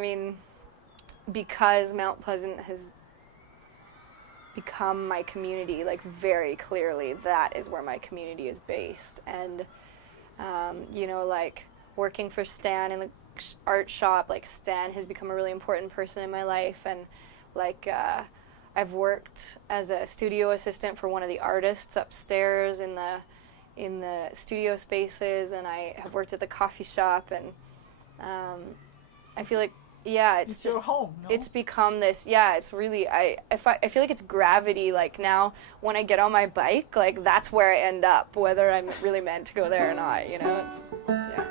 I mean, because Mount Pleasant has become my community, like very clearly that is where my community is based. And you know, like working for Stan in the art shop, like Stan has become a really important person in my life. And like I've worked as a studio assistant for one of the artists upstairs in the studio spaces, and I have worked at the coffee shop. And I feel like, yeah, it's just home, no? It's become this, yeah, it's really, I feel like it's gravity. Like now when I get on my bike, like that's where I end up, whether I'm really meant to go there or not, you know. It's, yeah.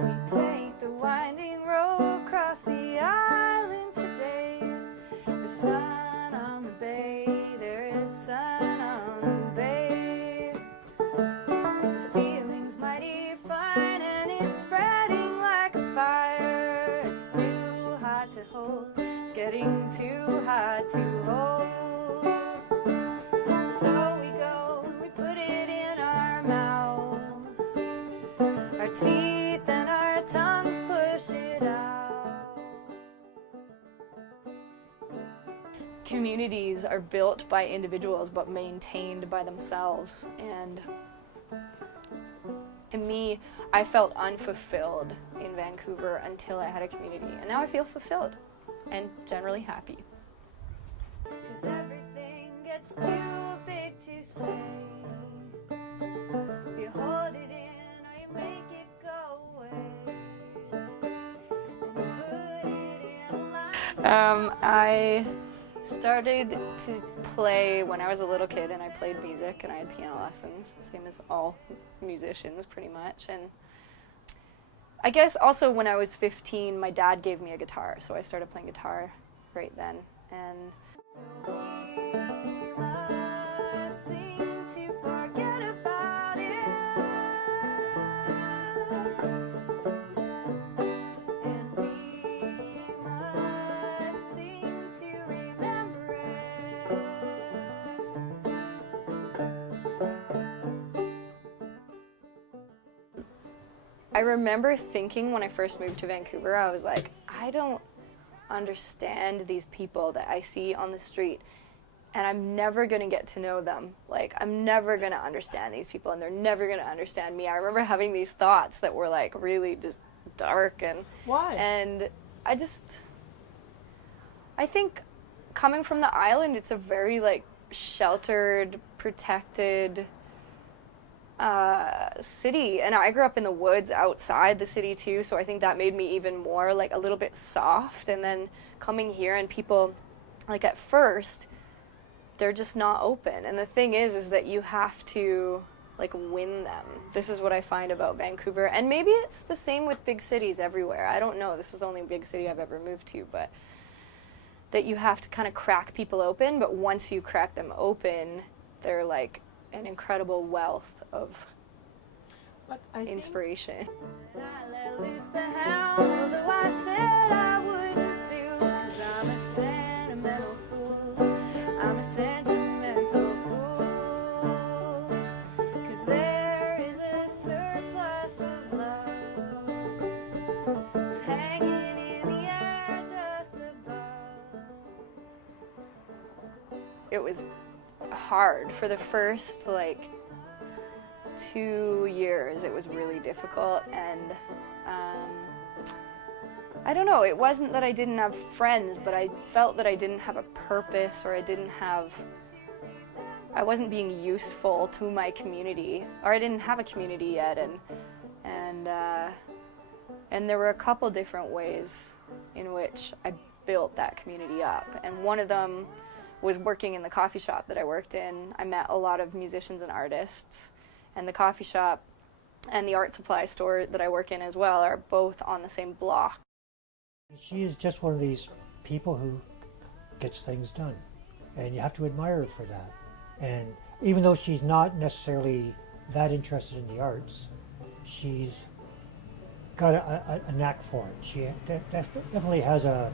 We take the winding road across the island today. There's sun on the bay, there is sun on the bay. The feeling's mighty fine and it's spreading like a fire. It's too hot to hold, it's getting too hot to hold. So we go, we put it in our mouths, our teeth and our tongues push it out. Communities are built by individuals but maintained by themselves, and to me, I felt unfulfilled in Vancouver until I had a community, and now I feel fulfilled and generally happy. 'Cause everything gets too big to say. If you hold it in or you make it go away, and you put it in a line. I started to play when I was a little kid, and I played music and I had piano lessons, same as all musicians pretty much. And I guess also when I was 15, my dad gave me a guitar, so I started playing guitar right then. And I remember thinking when I first moved to Vancouver, I was like, I don't understand these people that I see on the street, and I'm never going to get to know them. Like, I'm never going to understand these people, and they're never going to understand me. I remember having these thoughts that were like really just dark. And why? And I think coming from the island, it's a very like sheltered, protected city, and I grew up in the woods outside the city too, so I think that made me even more like a little bit soft. And then coming here, and people, like at first they're just not open, and the thing is that you have to like win them. This is what I find about Vancouver, and maybe it's the same with big cities everywhere, I don't know, this is the only big city I've ever moved to, but that you have to kind of crack people open. But once you crack them open, they're like an incredible wealth of inspiration. I let loose the hounds, although I said I wouldn't do, 'cause I'm a sentimental fool. I'm a sentimental fool. 'Cause there is a surplus of love. It's hanging in the air just above. It was hard for the first like 2 years. It was really difficult, and I don't know, it wasn't that I didn't have friends, but I felt that I didn't have a purpose, or I wasn't being useful to my community, or I didn't have a community yet. And there were a couple different ways in which I built that community up, and one of them was working in the coffee shop that I worked in. I met a lot of musicians and artists, and the coffee shop and the art supply store that I work in as well are both on the same block. She is just one of these people who gets things done, and you have to admire her for that. And even though she's not necessarily that interested in the arts, she's got a knack for it. She definitely has an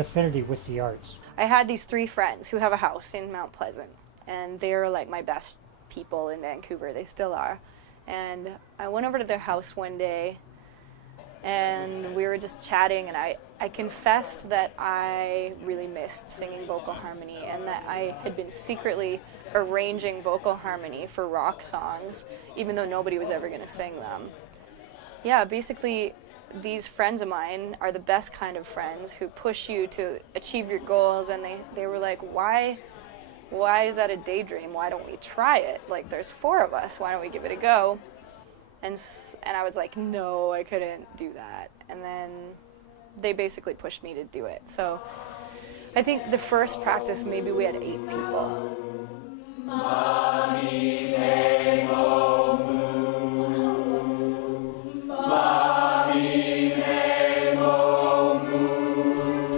affinity with the arts. I had these 3 friends who have a house in Mount Pleasant, and they're like my best people in Vancouver. They still are. And I went over to their house one day, and we were just chatting, and I confessed that I really missed singing vocal harmony, and that I had been secretly arranging vocal harmony for rock songs, even though nobody was ever going to sing them. Yeah, basically, these friends of mine are the best kind of friends who push you to achieve your goals, and they were like, why is that a daydream? Why don't we try it? Like, there's 4 of us. Why don't we give it a go? And I was like, no, I couldn't do that. And then they basically pushed me to do it. So I think the first practice, maybe we had 8 people. Mommy, Nemo, moo. Mommy, Nemo, moo.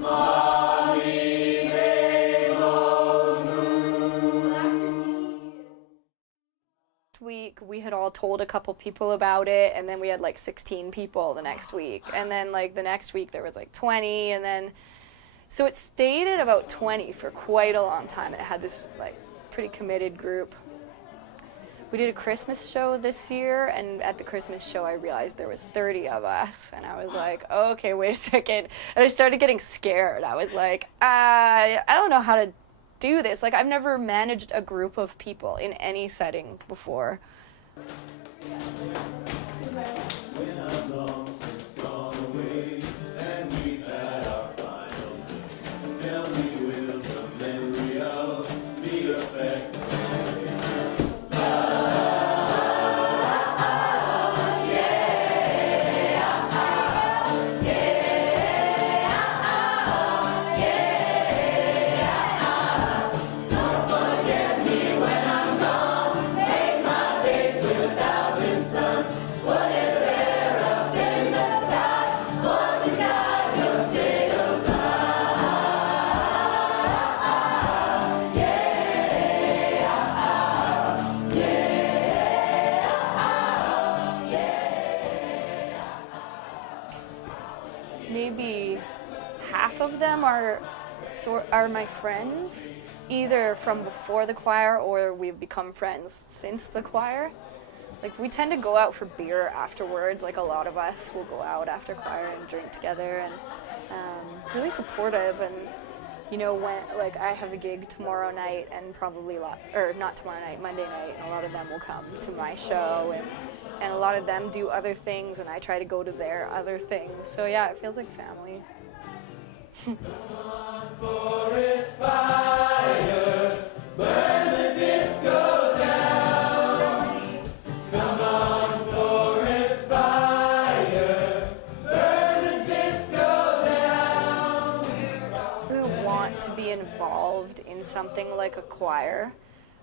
Mommy, Nemo, moo. Week we had all told a couple people about it, and then we had like 16 people the next week, and then like the next week there was like 20, and then so it stayed at about 20 for quite a long time. It had this like pretty committed group. We did a Christmas show this year, and at the Christmas show I realized there was 30 of us, and I was like, okay, wait a second. And I started getting scared. I was like, I don't know how to do this. Like, I've never managed a group of people in any setting before. Maybe half of them are my friends, either from before the choir or we've become friends since the choir. Like, we tend to go out for beer afterwards. Like, a lot of us will go out after choir and drink together, and really supportive. And you know, when like I have a gig tomorrow night, and probably not tomorrow night, Monday night, and a lot of them will come to my show, and a lot of them do other things, and I try to go to their other things. So yeah, it feels like family. Come on, forest fire, burn the disco down. Come on, forest fire, burn the disco down. Who want to be involved in something like a choir,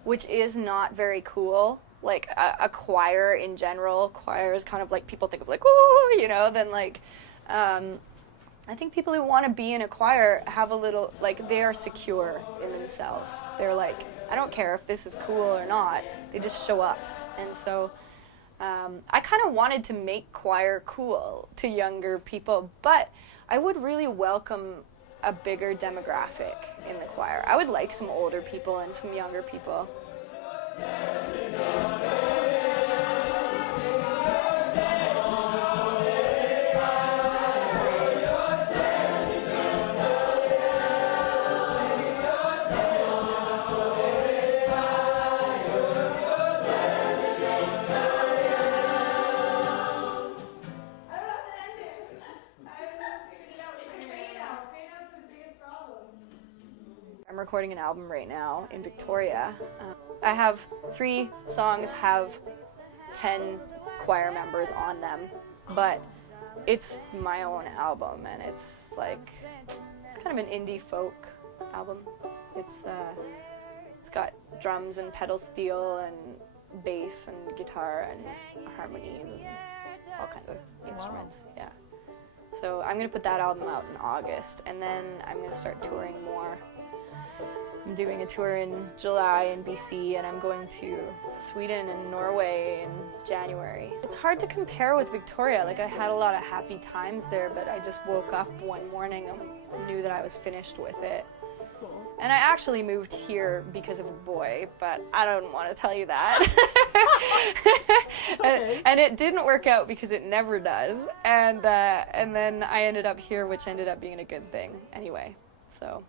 which is not very cool. Like a choir in general, choir is kind of like, people think of like, ooh, you know, then like, I think people who want to be in a choir have a little, like, they are secure in themselves. They're like, I don't care if this is cool or not, they just show up. And so I kind of wanted to make choir cool to younger people, but I would really welcome a bigger demographic in the choir. I would like some older people and some younger people. I'm recording an album right now in Victoria. I have 3 songs have 10 choir members on them, but it's my own album, and it's like kind of an indie folk album. It's got drums and pedal steel and bass and guitar and harmonies and all kinds of instruments. Wow. Yeah. So I'm gonna put that album out in August, and then I'm gonna start touring more. I'm doing a tour in July in BC, and I'm going to Sweden and Norway in January. It's hard to compare with Victoria. Like, I had a lot of happy times there, but I just woke up one morning and knew that I was finished with it. Cool. And I actually moved here because of a boy, but I don't want to tell you that. It's okay. And it didn't work out because it never does. And then I ended up here, which ended up being a good thing anyway. So.